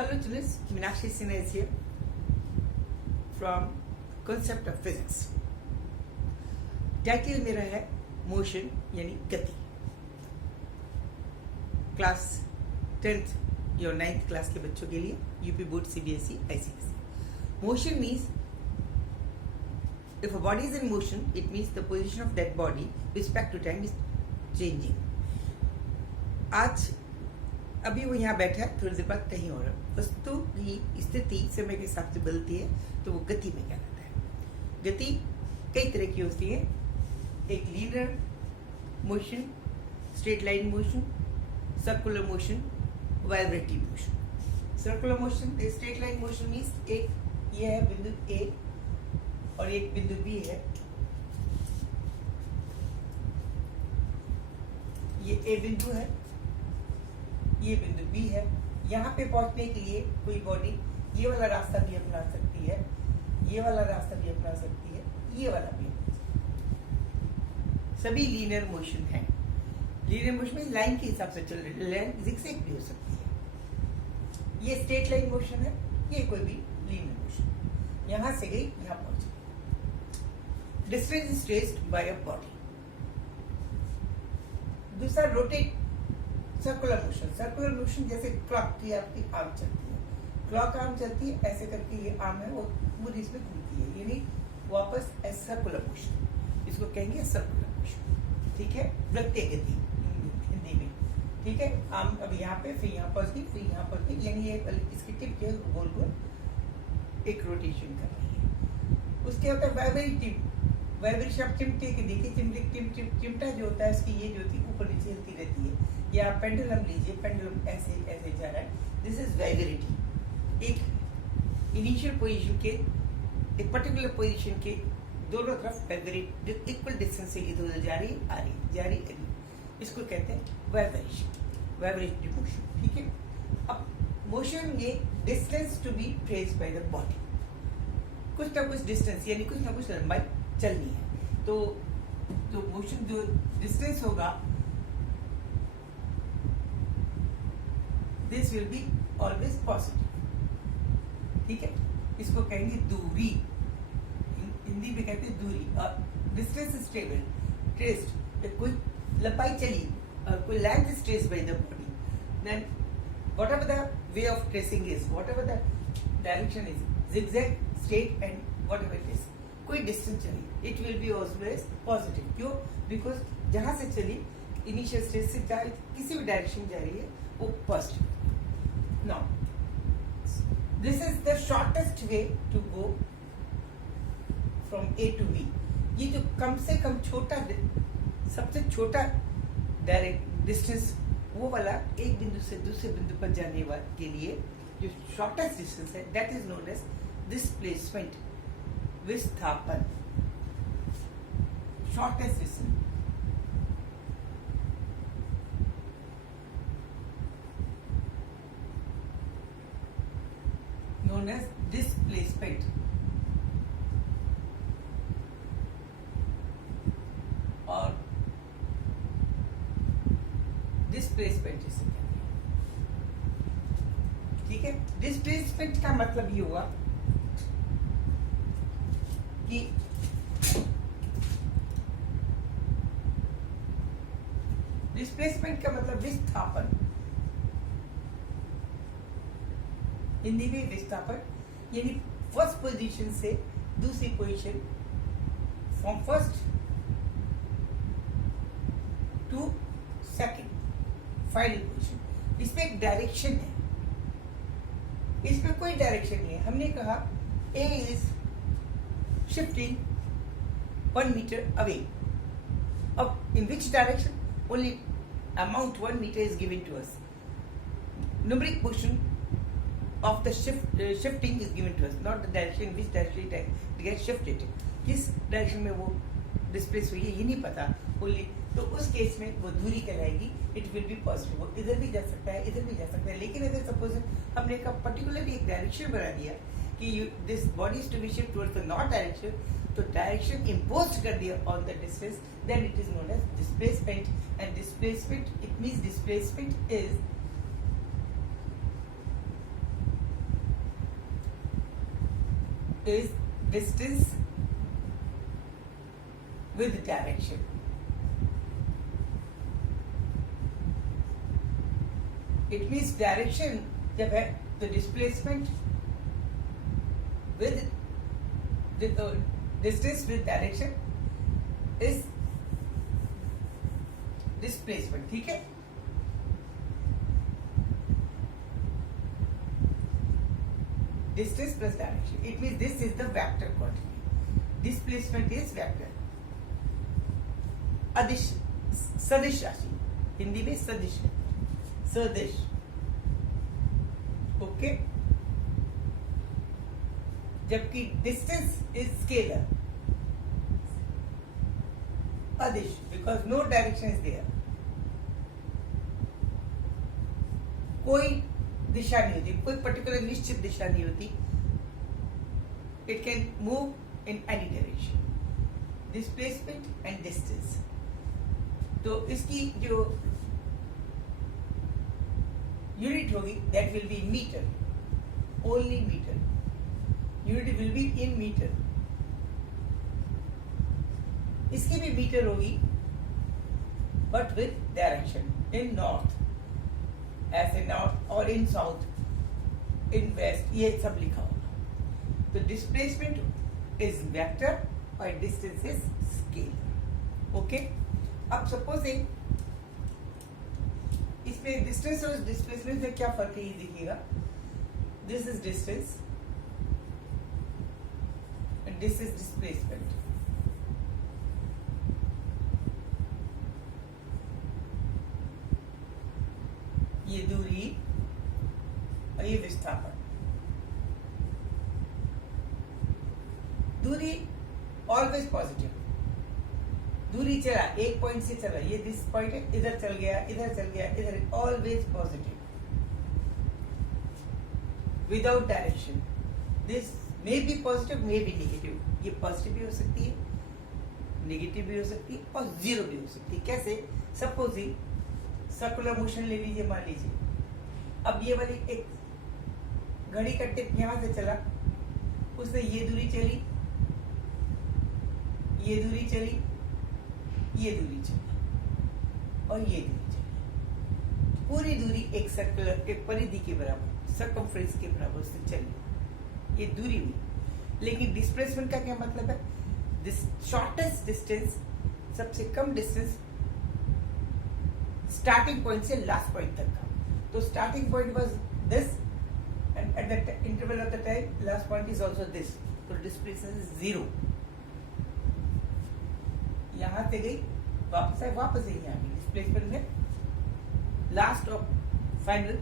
Hello students, Meenakshi Sinha is here from Concept of Physics. Title मेरा है motion यानी गति. क्लास 10th या 9th क्लास के बच्चों के लिए UP board CBSE ICSE. Motion means if a body is in motion, it means the position of that body with respect to time is changing. आज अभी वो यहाँ बैठा है, थोड़ी देर बाद कहीं और वस्तु की स्थिति समय के हिसाब से बदलती है तो वो गति में कहलाता है. गति कई तरह की होती है. एक linear motion, straight line motion, circular motion, vibrative motion. Circular motion, straight line motion means एक ये है बिंदु ए और एक बिंदु बी है. ये ए बिंदु है, ये बिंदु बी है. यहाँ पे पहुंचने के लिए कोई बॉडी ये वाला रास्ता भी अपना सकती है, ये वाला रास्ता भी अपना सकती है, ये वाला भी. सभी लीनियर मोशन है. लीनियर मोशन में लाइन के हिसाब से चल रही है. लाइन जिगजैग भी हो सकती है. ये स्ट्रेट लाइन मोशन है, ये कोई भी लीनियर मोशन. यहां से गई यहां पहुंच गई. Distance is traced by a body. दूसरा rotate circular motion. Circular motion जैसे क्लॉक की आपकी आर्म चलती है, क्लॉक आर्म चलती है, ऐसे करके ये आर्म है वो पूरी इसमें घूमती है, यानी वापस सर्कुलर मोशन. इसको कहेंगे सर्कुलर मोशन. ठीक है, वृत्तीय गति हिंदी में. ठीक है, आर्म अब यहाँ पे, फिर यहाँ पहुंच गई, फिर यहाँ पहुंच गई, यानी ये इसकी टिप के गोल गोल एक रोटेशन कर रही है. उसके होता है वाइब्रेटिव. वाइब्रेशन आप चिमटे के देखिए, चिमटा जो होता है इसकी ये जो होती है ऊपर नीचे हिलती रहती है. या पेंडुलम लीजिए, पेंडुलम ऐसे ऐसे जा रहा है. This is vibrative. एक इनिशियल पोजीशन के, एक पर्टिकुलर पोजीशन के दोनों तरफ वाइब्रेट जो इक्वल डिस्टेंस से इधर उधर जा रही है, आ रही है, जा रही है. इसको कहते हैं वाइब्रेशन, वाइब्रेटिव मोशन. ठीक है. अब मोशन ये distance to be traced by the body. कुछ ना कुछ डिस्टेंस यानी कुछ ना कुछ लंबाई चलनी है. तो मोशन जो डिस्टेंस होगा, this will be always positive. ठीक है. इसको कहेंगे दूरी. हिंदी में कहते हैं दूरी. और डिस्टेंस इज स्टेबल ट्रेस्ड. कोई लंबाई चली और कोई length is traced by the body, then whatever the way of tracing is, whatever the direction is, zigzag, straight and whatever it is, कोई डिस्टेंस चली, it will be always positive. क्यों? Because जहां से चली initial stage से किसी भी direction जा रही है वो positive. Now this is the shortest way to go from A to B. ये जो कम से कम छोटा, सबसे छोटा डायरेक्ट डिस्टेंस, वो वाला एक बिंदु से दूसरे बिंदु पर जाने के लिए जो शॉर्टेस्ट डिस्टेंस है, that is known as displacement, विस्थापन. Shortest distance known as displacement. और डिस्प्लेसमेंट जिसे कहते हैं. ठीक है. डिस्प्लेसमेंट का मतलब ये हुआ कि डिस्प्लेसमेंट का मतलब विस्थापन. हिंदी में विस्थापन यानी फर्स्ट पोजीशन से दूसरी position, from first to second, final position. इसमें एक डायरेक्शन है, इसमें कोई डायरेक्शन नहीं है. हमने कहा A is shifting 1 metre away. अब in which direction? Only amount 1 metre is given to us. Numeric motion of the shifting is given to us, not the direction in which direction it gets shifted. किस direction में वो displace हुई है ये नहीं पता only. तो उस केस में वो दूरी कहलाएगी. It will be positive. वो इधर भी जा सकता है, इधर भी जा सकता है. लेकिन अगर सपोज हमने का पर्टिकुलरली एक डायरेक्शन बना दिया कि this body is to be shift towards the north direction, तो डायरेक्शन इम्पोज कर दिया on the distance, then it is known as displacement. And displacement, it means displacement is is distance with direction. It means direction जब है तो displacement with the distance with direction is displacement. ठीक है, distance plus direction. It means this is the vector quantity. Displacement is vector. अदिश सदिश राशि, हिंदी में सदिश है, सदिश. ओके, जबकि डिस्टेंस इज स्केलर, अदिश, because no direction is there. कोई दिशा नहीं होती, कोई पर्टिकुलर निश्चित दिशा नहीं होती. It can move in any direction. Displacement and distance, तो इसकी जो यूनिट होगी that will be metre, only metre. Unit will be in metre. इसकी भी मीटर होगी but with direction, in north ऐसे नॉर्थ, और इन साउथ, इन वेस्ट, ये सब लिखा होगा. तो डिस्प्लेसमेंट इज वेक्टर और डिस्टेंस इज स्केलर. ओके, अब सपोजिंग इसमें डिस्टेंस और डिस्प्लेसमेंट में क्या फर्क है ये देखिएगा. This is distance and this is displacement. ये दूरी और ये विस्थापन. दूरी ऑलवेज पॉजिटिव. दूरी चला, एक पॉइंट से चला, ये दिस पॉइंट है, इधर चल गया, इधर चल गया, इधर, always positive without direction. This may be positive, may be negative. ये पॉजिटिव भी हो सकती है, नेगेटिव भी हो सकती है और जीरो भी हो सकती है. कैसे? सपोजिंग सर्कुलर मोशन ले लीजिए, मान लीजिए अब ये वाली एक घड़ी का टिप यहां से चला, उसने ये दूरी चली, ये दूरी चली, ये दूरी चली और ये दूरी चली. पूरी दूरी एक सर्कुलर, एक परिधि के बराबर, सर्कमफ्रेंस के बराबर से चली, ये दूरी हुई. लेकिन डिस्प्लेसमेंट का क्या मतलब है? दिस शॉर्टेस्ट डिस्टेंस, सबसे कम डिस्टेंस स्टार्टिंग पॉइंट से लास्ट पॉइंट तक का. तो starting point was this and at the interval of the time last point is also this. तो डिस्प्लेसमेंट इज जीरो. यहां से गई, वापस आई, वापस यही आ गई. डिस्प्लेसमेंट में लास्ट और final,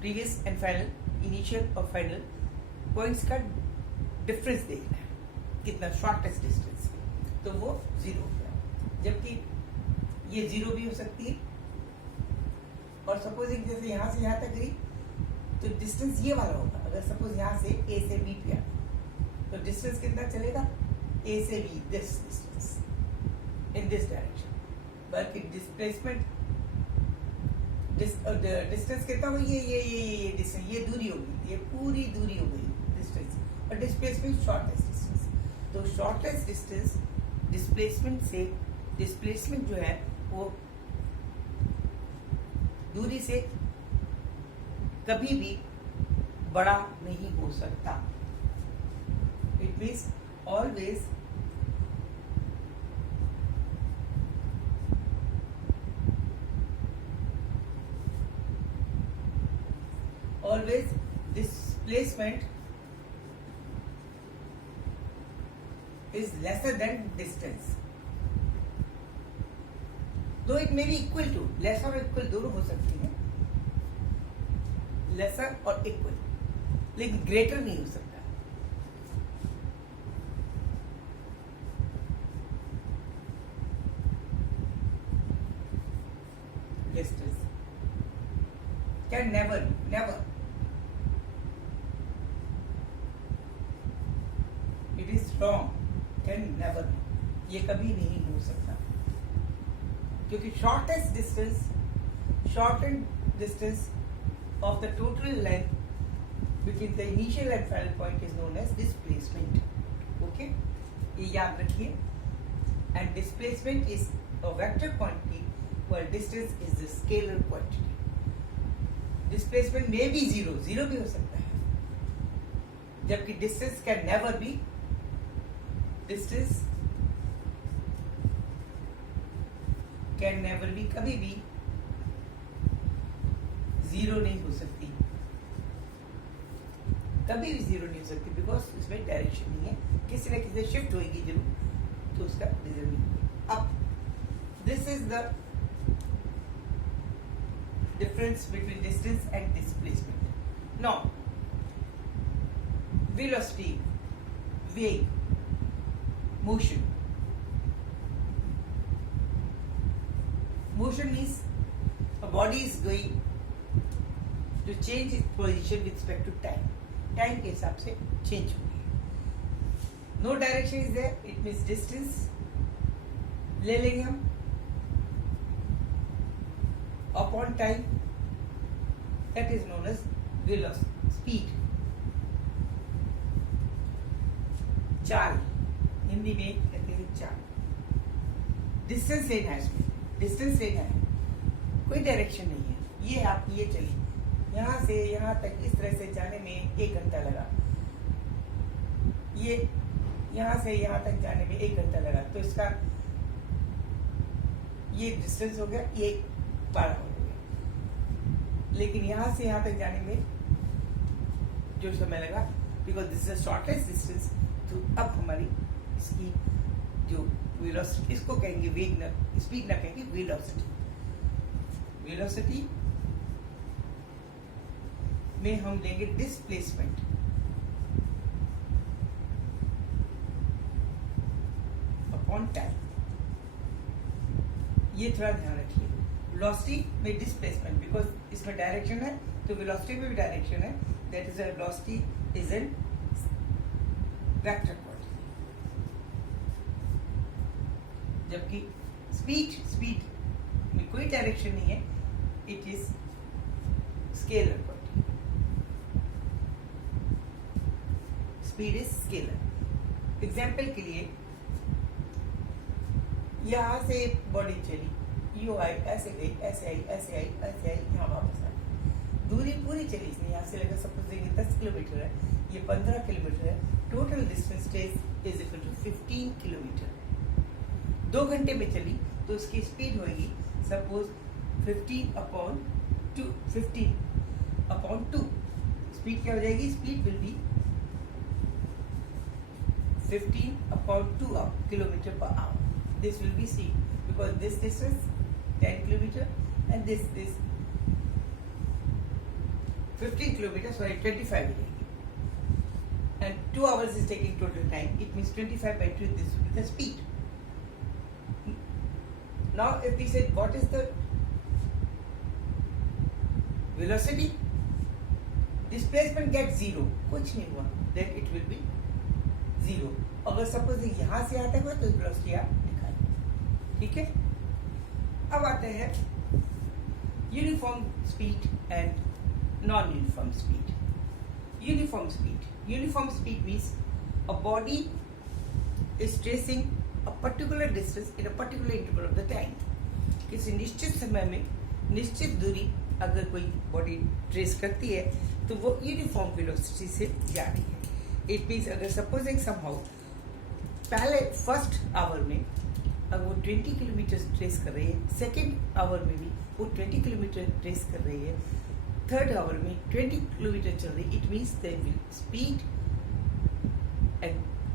previous and final, initial और फाइनल पॉइंट्स का डिफरेंस देखना है, कितना शॉर्टेस्ट डिस्टेंस, तो वो जीरो हो गया. जबकि ये जीरो भी हो सकती है. और सपोजिंग जैसे यहां से यहां तक गई तो डिस्टेंस ये वाला होगा. अगर सपोज यहां से ए से बी पे आया तो डिस्टेंस कितना चलेगा? ए से B, this distance in this direction. बल्कि डिस्प्लेसमेंट डिस्टेंस कितना हुई? ये डिस्टेंस, ये दूरी होगी, ये पूरी दूरी हो गई डिस्टेंस. और डिस्प्लेसमेंट शॉर्टेस्ट डिस्टेंस. तो शॉर्टेस्ट डिस्टेंस डिस्प्लेसमेंट से, डिस्प्लेसमेंट जो है वो दूरी से कभी भी बड़ा नहीं हो सकता. It means always displacement is lesser than distance. Though it may be equal to, lesser और equal दोनों हो सकती है, lesser और equal, लेकिन greater नहीं हो सकता. Distance can never it is wrong, can never, ये कभी नहीं हो सकता. क्योंकि shortest distance, shortened distance of the total length between the initial and final point is known as displacement. Okay, ये याद रखिए. And displacement is a vector quantity while distance is the scalar quantity. Displacement may be zero भी हो सकता है, जबकि distance can never be. Distance can never be, कभी भी जीरो नहीं हो सकती, कभी भी जीरो नहीं हो सकती, बिकॉज इसमें डायरेक्शन नहीं है, किसी न किसी शिफ्ट होगी जरूर, तो उसका रीजन नहीं है. अब this is the difference between distance and displacement. Now velocity, वेग, motion. Motion means a body is going to change its position with respect to time. Time के हिसाब से change होगी. No direction is there. It means distance. ले लेंगे हम upon time. That is known as velocity, speed. चाल, हिंदी में कहते हैं चाल. Distance लेना है इसमें. डिस्टेंस लेना है, कोई डायरेक्शन नहीं है. ये आप ये चलिए, यहाँ से यहाँ तक इस तरह से जाने में 1 घंटा लगा, ये यहाँ से यहाँ तक जाने में 1 घंटा लगा, तो इसका ये डिस्टेंस हो गया, ये 12 हो गया. लेकिन यहाँ से यहाँ तक जाने में जो समय लगा, because this is shortest distance, तो अब हमारी इसकी जो वेलोसिटी, इसको कहेंगे वेग, न स्पीड, ना कहेंगे वेलोसिटी. वेलोसिटी में हम लेंगे डिस्प्लेसमेंट. Upon time. ये थोड़ा ध्यान रखिए. वेलोसिटी में डिस्प्लेसमेंट, बिकॉज इसमें डायरेक्शन है, तो वेलोसिटी में भी डायरेक्शन है. That is velocity is an vector. जबकि स्पीड में कोई डायरेक्शन नहीं है, it is scalar quantity. Speed is scalar. Example के लिए, यहां से बॉडी चली, यू आई, ऐसे गई, ऐसे आई, ऐसे आई, ऐसे आई, यहाँ वापस आ गई. दूरी पूरी चली इसने, यहाँ से लेकर सपोज ये 10 किलोमीटर है, ये 15 किलोमीटर है. Total distance is equal to 15 kilometre. 2 घंटे में चली तो उसकी स्पीड होगी सपोज 15 अपॉन 2. स्पीड क्या हो जाएगी? Speed will be 15 upon 2 kilometre per hour. This will be C, because this distance 10 kilometre and this 15 kilometre, sorry 25 मिलेगी. And 2 hours is taking total time. It means 25 by 2, this will be the speed. Now if we say what is the velocity, displacement gets 0, कुछ नहीं हुआ, then it will be 0. अगर suppose यहाँ से आता हुआ तो वेलोसिटी आप निकालिए. ठीक है. अब आते हैं uniform speed and non uniform speed. Uniform speed means a body is tracing a particular distance in a particular interval of the time. किसी निश्चित समय में निश्चित दूरी अगर कोई बॉडी ट्रेस करती है तो वो यूनिफॉर्म वेलोसिटी से जा रही है. इट मीन्स अगर सपोजिंग समहाउ पहले फर्स्ट आवर में अगर वो 20 किलोमीटर ट्रेस कर रही है, सेकेंड आवर में भी वो 20 किलोमीटर ट्रेस कर रही है, थर्ड आवर में 20 किलोमीटर चल रही, it means the speed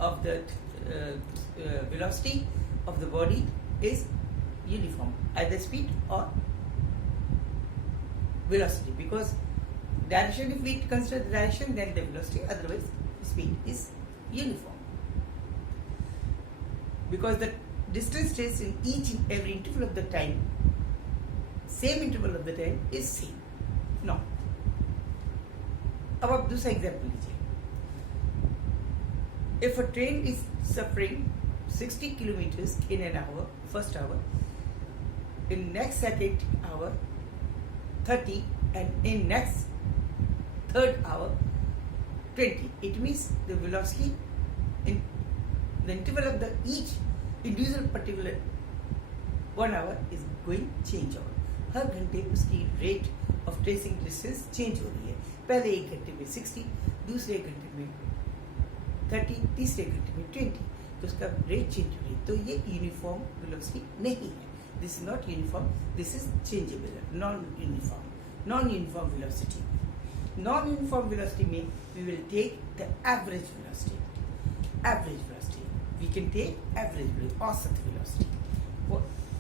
of the velocity of the body is uniform, either speed or velocity, because direction, if we consider the direction, then the velocity, otherwise speed is uniform, because the distance traced in each and every interval of the time, same interval of the time, is same. Now अब आप दूसरा example लीजिए. If a train is suffering 60 kilometers in an hour, first hour, in next second hour 30, and in next third hour 20. It means the velocity in the interval of the each individual particular 1 hour is going change over. हर घंटे उसकी rate of tracing distance change हो रही है. पहले एक घंटे में 60, दूसरे घंटे में 30, तीसरे घंटे में 20, तो उसका रेट चेंज हो रही है. तो ये यूनिफॉर्म वेलोसिटी नहीं है. This is not uniform, this is changeable, non uniform velocity. Non uniform velocity में we will take the average velocity. We can take average velocity, औसत velocity.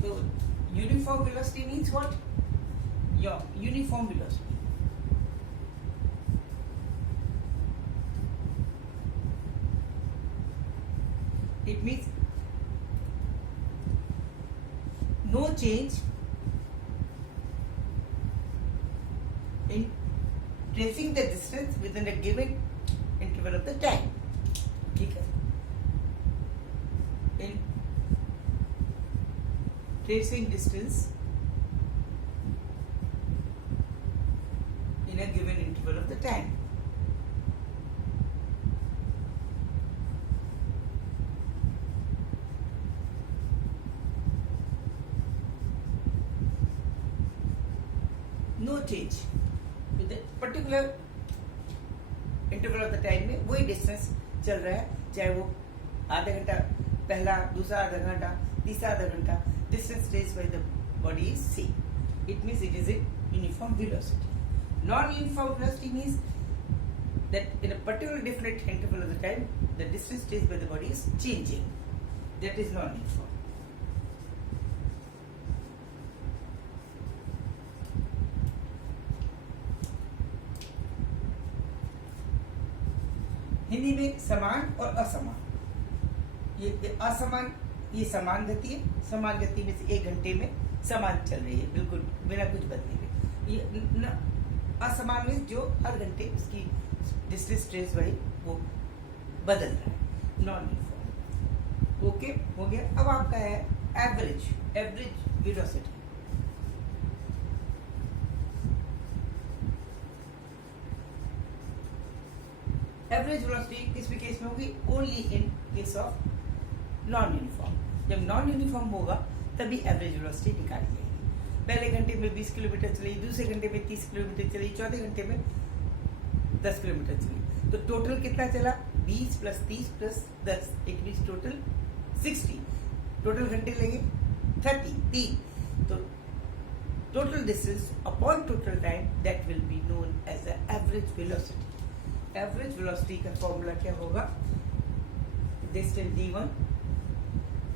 So uniform velocity means what? Your uniform velocity. It means no change in tracing the distance within a given interval of the time. ठीक है. In tracing distance in a given interval of the time. No change with a particular interval of the time में वही distance चल रहा है, चाहे वो आधा घंटा पहला, दूसरा आधा घंटा, तीसरा आधा घंटा. Distance traced by the body is same. It means it is a uniform velocity. Non-uniform velocity means that in a particular definite interval of the time, the distance traced by the body is changing. That is non-uniform. Hindi में समान और असमान. ये असमान, ये समान गति है. समान गति में से एक घंटे में समान चल रही है, बिल्कुल बिना कुछ बदले हुए. ये असमान में जो हर घंटे उसकी डिस्टेंस ट्रेस वही वो बदल रहा है. Non uniform. ओके, हो गया. अब आपका है एवरेज वेलोसिटी. एवरेज वेलोसिटी किस भी केस में होगी? Only in case of non uniform. जब नॉन यूनिफॉर्म होगा तभी एवरेज वेलोसिटी निकाली जाएगी. पहले घंटे में 20 किलोमीटर चली, दूसरे घंटे में 30 किलोमीटर चली, चौथे घंटे में 10 किलोमीटर चली. तो टोटल कितना चला? 20 plus 30 plus 10, it means total 60. Total घंटे लगे 3. तो total distance upon total time, that will be known as the average velocity. Average velocity का फॉर्मूला क्या होगा? Distance d1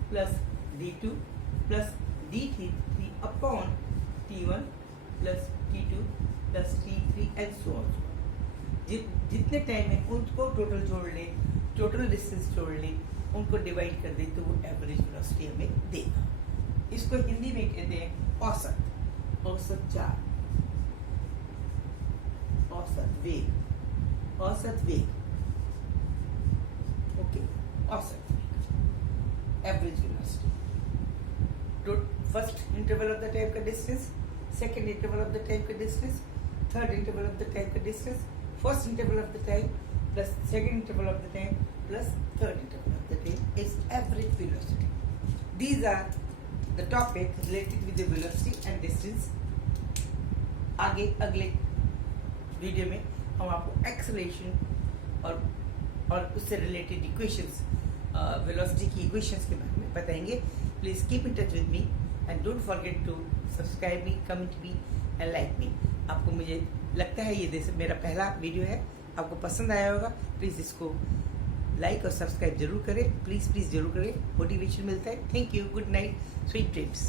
plus d2 plus d3 upon t1 plus t2 plus t3 and so on. जितने time है उनको total जोड़ ले, total distance जोड़ ले, उनको डिवाइड कर दे तो वो एवरेज वेलोसिटी हमें देगा. इसको हिंदी में कहते हैं औसत. औसत चाल, औसत वेग, औसत वेग. ओके, औसत वेग, average velocity. First interval of the time का distance, second interval of the time का distance, third interval of the time का distance, first interval of the time plus second interval of the time plus third interval of the time is average velocity. These are the topics related with the velocity and distance. आगे अगले video में हम आपको acceleration और उससे related equations, velocity की equations के बारे में बताएंगे. Please keep in touch with me and don't forget to subscribe me, comment me and like me. आपको मुझे लगता है ये मेरा पहला वीडियो है, आपको पसंद आया होगा. प्लीज इसको लाइक और सब्सक्राइब जरूर करें. प्लीज जरूर करें, मोटिवेशन मिलता है. Thank you. Good night, sweet dreams.